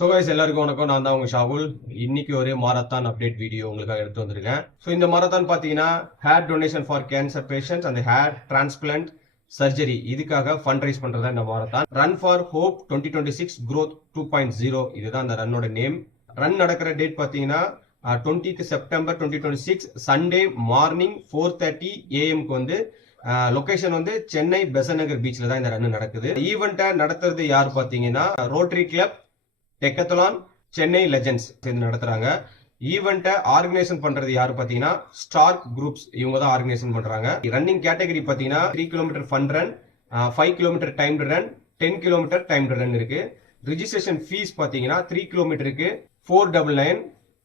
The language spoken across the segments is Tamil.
ஸோ கைஸ் எல்லாருக்கும் வணக்கம். நான் தான் உங்க ஷாகுல். இன்னைக்கு ஒரு மாரத்தான் அப்டேட் வீடியோ உங்களுக்காக எடுத்து வந்திருக்கேன். ஸோ இந்த மாரத்தான் பார்த்தீங்கன்னா hair donation for cancer patients அந்த ஹேர் டிரான்ஸ்பிளான்ட் சர்ஜரி இதுக்காக ஃபண்ட் ரைஸ் பண்றதா இந்த marathon. Run for hope 2026 growth 2.0 இதுதான் அந்த ரன்னோட நேம். ரன் நடக்கிற டேட் பார்த்தீங்கன்னா 20th September 2026 Sunday morning 4:30 AM வந்து லொகேஷன் வந்து சென்னை பெசநகர் பீச்ல தான் இந்த ரன் நடக்குது. ஈவெண்ட்டை நடத்துறது யார் பார்த்தீங்கன்னா rotary club Decathlon Chennai legends சேர்ந்து நடத்துறாங்க. ஈவெண்ட்டை ஆர்கனைசேஷன் பண்றது யாரு பாத்தீங்கன்னா ஸ்டார்க் குரூப்ஸ், இவங்க தான் ஆர்கனைசேஷன் பண்றாங்க. ரன்னிங் கேட்டகரி பாத்தீங்கன்னா 3 kilometre fun run, 5 kilometre timed run, 10 kilometre timed run இருக்கு. ரிஜிஸ்ட்ரேஷன் ஃபீஸ் பாத்தீங்கன்னா 3 கிலோமீட்டருக்கு 499,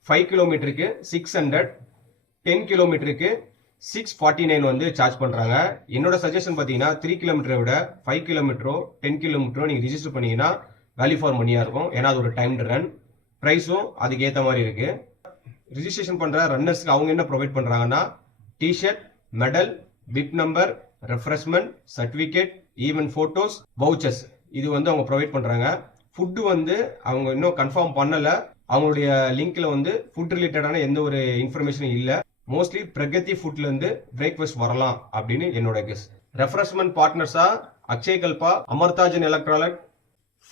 5 கிலோமீட்டருக்கு 600, 10 கிலோமீட்டருக்கு 649 வந்து சார்ஜ் பண்றாங்க. என்னோட சஜஷன் பாத்தீங்கன்னா 3 கிலோமீட்டரை விட 5 கிலோமீட்டரோ 10 கிலோமீட்டரோ நீங்க ரிஜிஸ்டர் பண்ணீங்கன்னா வேல்யூ ஃபார் மணியா இருக்கும். ஏன்னா அது ஒரு டைம்டு ரன், ப்ரைஸும் அதுக்கு ஏற்ற மாதிரி இருக்கு. ரிஜிஸ்ட்ரேஷன் பண்ற ரன்னர்ஸ்க்கு அவங்க என்ன ப்ரொவைட் பண்றாங்கன்னா T shirt, medal, bib number, refreshment, certificate, event photos, vouchers இது வந்து அவங்க ப்ரொவைட் பண்றாங்க. ஃபுட்டு வந்து அவங்க இன்னும் கன்ஃபார்ம் பண்ணல. அவங்களுடைய லிங்க்ல வந்து ஃபுட் ரிலேட்டடான எந்த ஒரு இன்ஃபர்மேஷனும் இல்ல. மோஸ்ட்லி பிரகதி ஃபுட்ல இருந்து பிரேக்ஃபாஸ்ட் வரலாம் அப்படின்னு என்னோட கெஸ். ரெஃப்ரெஷ்மெண்ட் பார்ட்னர்ஸா Akshay Kalpa, Amrutanjan electronic,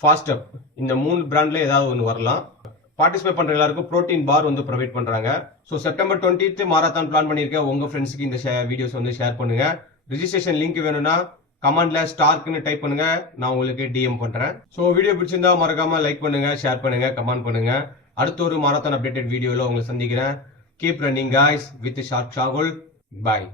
fast up இந்த 3 பிராண்ட்ல ஏதாவது ஒன்று வரலாம். பார்ட்டிசிபேட் பண்ற எல்லாருக்கும் புரோட்டீன் பார் வந்து ப்ரொவைட் பண்றாங்க. So September 20th marathon plan பண்ணிருக்க உங்க ஃப்ரெண்ட்ஸ்க்கு இந்த வீடியோஸ் வந்து ஷேர் பண்ணுங்க. ரிஜிஸ்ட்ரேஷன் லிங்க் வேணும்னா கமெண்ட்ல ஸ்டார்க்னு டைப் பண்ணுங்க, நான் உங்களுக்கு டிஎம் பண்றேன். ஸோ வீடியோ பிடிச்சிருந்தா மறக்காம லைக் பண்ணுங்க, ஷேர் பண்ணுங்க, கமெண்ட் பண்ணுங்க. அடுத்த ஒரு மாரத்தான் அப்டேட்டட் வீடியோல உங்களை சந்திக்கிறேன். Keep running guys with Shahul. Bye.